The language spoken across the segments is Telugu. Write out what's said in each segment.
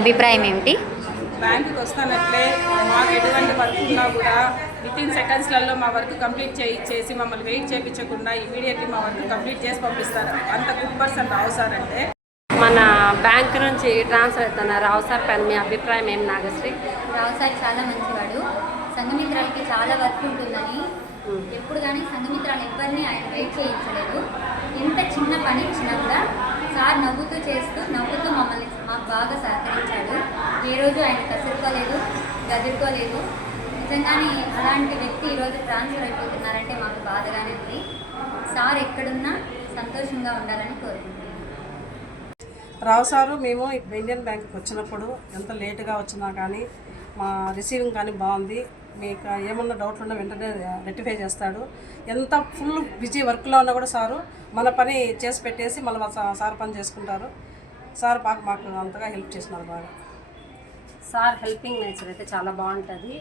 అభిప్రాయం ఏమిటి? బ్యాంకుకి వస్తానట్లే మాకు ఎటువంటి వర్క్ ఉన్నా కూడా వితిన్ సెకండ్స్లలో మా వర్క్ కంప్లీట్ చేసి మమ్మల్ని వెయిట్ చేయించకుండా ఇమీడియట్లీ మా వర్క్ కంప్లీట్ చేసి పంపిస్తారు. అంత గుడ్ పర్సన్ రావు సార్ అంటే. మన బ్యాంక్ నుంచి ట్రాన్స్ఫర్ అవుతున్నారు రావు సార్ పైన మీ అభిప్రాయం ఏం? నాగశ్రీ, రావు సార్ చాలా మంచివాడు. సంఘమిత్రాలకి చాలా వర్క్ ఉంటుందని ఎప్పుడు కానీ సంఘమిత్రాలు ఎవరిని ఆయన వెయిట్ చేయించలేదు. ఎంత చిన్న పని ఇచ్చినా కూడా సార్ నవ్వుతూ మమ్మల్ని మాకు బాగా సహకరించాడు. ఏ రోజు ఆయన కసురుకోలేదు, గదురుకోలేదు. నిజంగానే అలాంటి వ్యక్తి ఈరోజు ట్రాన్స్ఫర్ అయిపోతున్నారంటే మాకు బాధగానే ఉంది. సార్ ఎక్కడున్నా సంతోషంగా ఉండాలని కోరుకుంటున్నాను. రావు సారు మేము ఇండియన్ బ్యాంక్కి వచ్చినప్పుడు ఎంత లేటుగా వచ్చినా కానీ మా రిసీవింగ్ కానీ బాగుంది. మీకు ఏమన్నా డౌట్లు ఉన్నా వెంటనే రెక్టిఫై చేస్తాడు. ఎంత ఫుల్ బిజీ వర్క్లో ఉన్నా కూడా సారు మన పని చేసి పెట్టేసి మళ్ళీ సార్ పని చేసుకుంటారు. సార్ మాకు అంతగా హెల్ప్ చేస్తున్నారు బాగా. సార్ హెల్పింగ్ నేచర్ అయితే చాలా బాగుంటుంది.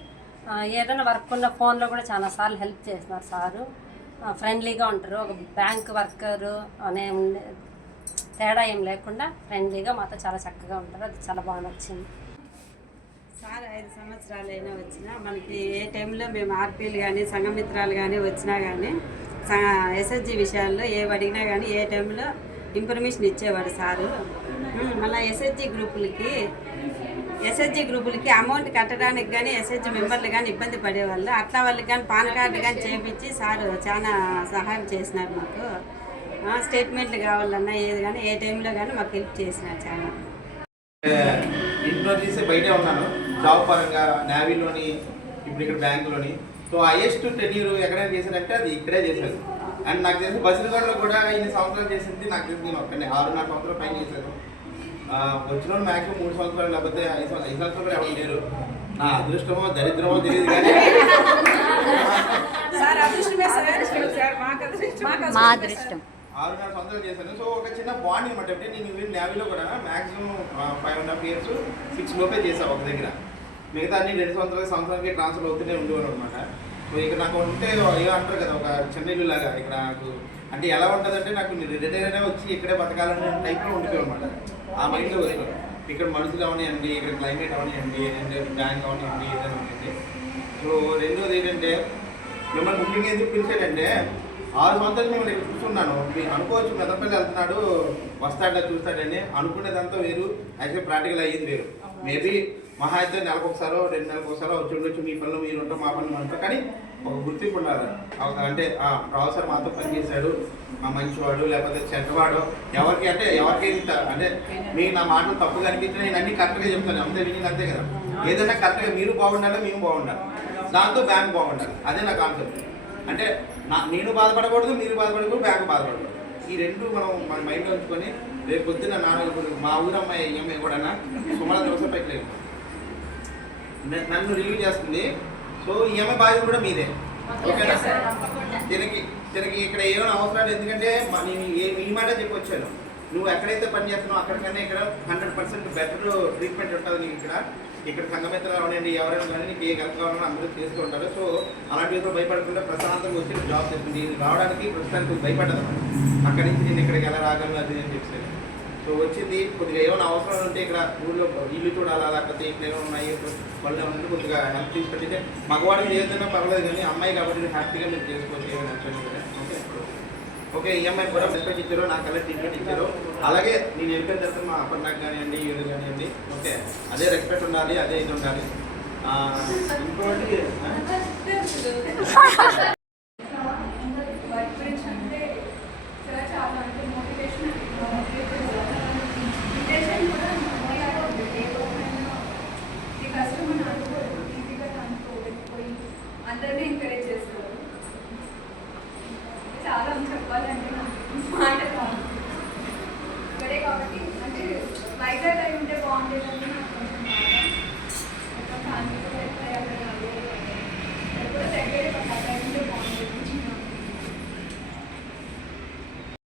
ఏదైనా వర్క్ ఉన్న ఫోన్లో కూడా చాలాసార్లు హెల్ప్ చేస్తున్నారు సారు. ఫ్రెండ్లీగా ఉంటారు. ఒక బ్యాంక్ వర్కరు అనే తేడా ఏం లేకుండా ఫ్రెండ్లీగా మాతో చాలా చక్కగా ఉంటారు. అది చాలా బాగా నచ్చింది. సార్ 5 సంవత్సరాలైనా వచ్చినా మనకి ఏ టైంలో మేము ఆర్పీలు కానీ సంఘమిత్రాలు కానీ వచ్చినా కానీ ఎస్ఎస్జి విషయాల్లో ఏవి అడిగినా కానీ ఏ టైంలో ఇన్ఫర్మేషన్ ఇచ్చేవాడు సారు. మళ్ళీ ఎస్ఎస్జి గ్రూపులకి అమౌంట్ కట్టడానికి కానీ ఎస్ఎస్జి మెంబర్లు కానీ ఇబ్బంది పడేవాళ్ళు. అట్లా వాళ్ళకి కానీ పాన్ కార్డు కానీ చేయించి సారు చాలా సహాయం చేసినారు మాకు. స్టేట్మెంట్లు కావాలన్నా ఏది కానీ ఏ టైంలో కానీ మాకు హెల్ప్ చేసినారు చాలా. ఇంట్లో తీసి బయటే ఉన్నాను జాబ్ పరంగా నేవీలోని, ఇప్పుడు ఇక్కడ బ్యాంకులోని. సో హైయెస్ట్ టెన్యూర్ ఎక్కడైనా చేశారంటే అది ఇక్కడే చేశారు. అండ్ నాకు తెలిసి బస్సులగూడలో కూడా ఇన్ని సంవత్సరాలు చేసింది నాకు తెలిసి నేను ఒక్కనే 6-4 సంవత్సరాలు పైన చేశాను. వచ్చిన వాళ్ళు మ్యాక్సిమం 3 సంవత్సరాలు లేకపోతే 5 సంవత్సరాలు కూడా ఎవరు లేరు. నా అదృష్టమో దరిద్రమో తెలియదు కానీ మా అదృష్టం 6-4 సంవత్సరాలు చేశాను. సో ఒక చిన్న బాండ్ అనమాట. అంటే నేను నేవీలో కూడా మ్యాక్సిమం 5.5 years 6 లోపే చేశాను ఒక దగ్గర. మిగతా అన్ని 2 సంవత్సరాలకి ట్రాన్స్ఫర్ అవుతూనే ఉండేవారు అనమాట. సో ఇక్కడ నాకు ఉంటే ఏమంటారు కదా, ఒక చిన్న ఇల్లు లాగా ఇక్కడ నాకు. అంటే ఎలా ఉంటుందంటే నాకు రిటైర్ అయినా వచ్చి ఇక్కడే బతకాలనే టైప్లో ఉండిపోయి అనమాట. ఆ మైండ్లో వచ్చాను. ఇక్కడ మనుషులు అవనివ్వండి, ఇక్కడ క్లైమేట్ అవనివ్వండి, బ్యాంక్ అవనివ్వండి, ఏదైనా ఉంటుంది. సో రెండోది ఏంటంటే మిమ్మల్ని ముఖ్యంగా ఎందుకు పిలిచాడంటే 6 సంవత్సరాలు మిమ్మల్ని ఇక్కడ చూస్తున్నాను. మీరు అనుకోవచ్చు మెదపల్లి వెళ్తున్నాడు వస్తాడా చూస్తాడని. అనుకునేదంతా వేరు, యాక్చువల్ ప్రాక్టికల్ అయ్యింది వేరు. మేబీ మహా అయితే నెలకు ఒకసారో 2 నెలలకు ఒకసారో వచ్చి ఉండొచ్చు. మీ పనులు మీరు ఉంటాం, మా పనులు ఉంటాం. కానీ ఒక గుర్తింపు ఉండాలి. అంటే రావు సార్ మాతో పనిచేశాడు, మా మంచివాడు లేకపోతే చెడ్డవాడు ఎవరికి అంటే మీకు నా మాటలు తప్పుగా అనిపించినా నేను అన్ని కరెక్ట్గా చెప్తాను. అంతే విని అంతే కదా. ఏదైనా కరెక్ట్గా మీరు బాగుండాలి, మేము బాగుండాలి, దాంతో బ్యాంక్ బాగుండాలి. అదే నా కాన్సెప్ట్. అంటే నేను బాధపడకూడదు, మీరు బాధపడకూడదు, బ్యాంకు బాధపడకూడదు. ఈ రెండు మనం మన మైండ్లో ఉంచుకొని రేపు పొద్దున్న మా ఊరమ్మాయి ఈఎంఐ కూడా సుమల దోశ పెట్టలేదు నన్ను రిలీవ్ చేస్తుంది. సో ఈఎంఐ బాధ్యత కూడా మీదే. ఓకేనా? తినకి ఇక్కడ ఏమైనా అవసరాలు. ఎందుకంటే నేను ఈ మాట చెప్పొచ్చాను, నువ్వు ఎక్కడైతే పని చేస్తున్నావు అక్కడికన్నా ఇక్కడ 100% బెటర్ ట్రీట్మెంట్ ఉంటుంది నీకు. ఇక్కడ సంఘమిత్రాలు అవనండి ఎవరైనా కానీ నీకు ఏ గెలుపు కావాలని అందరూ చేస్తూ ఉంటారు. సో అలాంటి విధంగా భయపడకుండా ప్రశాంతంగా వచ్చి జాబ్ చేస్తుంది. రావడానికి ప్రస్తుతానికి భయపడదు. అక్కడి నుంచి నేను ఇక్కడికి ఎలా రాగలను అది అని చెప్పాను. సో వచ్చింది. కొద్దిగా ఏమైనా అవసరాలు ఉంటే ఇక్కడ ఊళ్ళో ఇల్లు చూడాలా, లేకపోతే ఇక్కడ ఏమైనా ఉన్నాయి వాళ్ళు ఏమైనా కొద్దిగా హెల్ప్ చేసి పెట్టితే మగవాడికి ఏదైనా పర్వాలేదు, కానీ అమ్మాయి కాబట్టి హ్యాపీగా మీరు చేసుకోవచ్చు. ఏమైనా ఓకే. ఈఎంఐ కూడా రెస్పెక్ట్ ఇచ్చారు, నాకు అలా ట్రీట్మెంట్ ఇచ్చారు. అలాగే నేను వెళ్ళిపోయిన తర్వాత మా అప్పటినాకు కానివ్వండి, ఈరోజు కానివ్వండి, ఓకే అదే రెస్పెక్ట్ ఉండాలి, అదే ఇది ఉండాలి. ఇంకోటి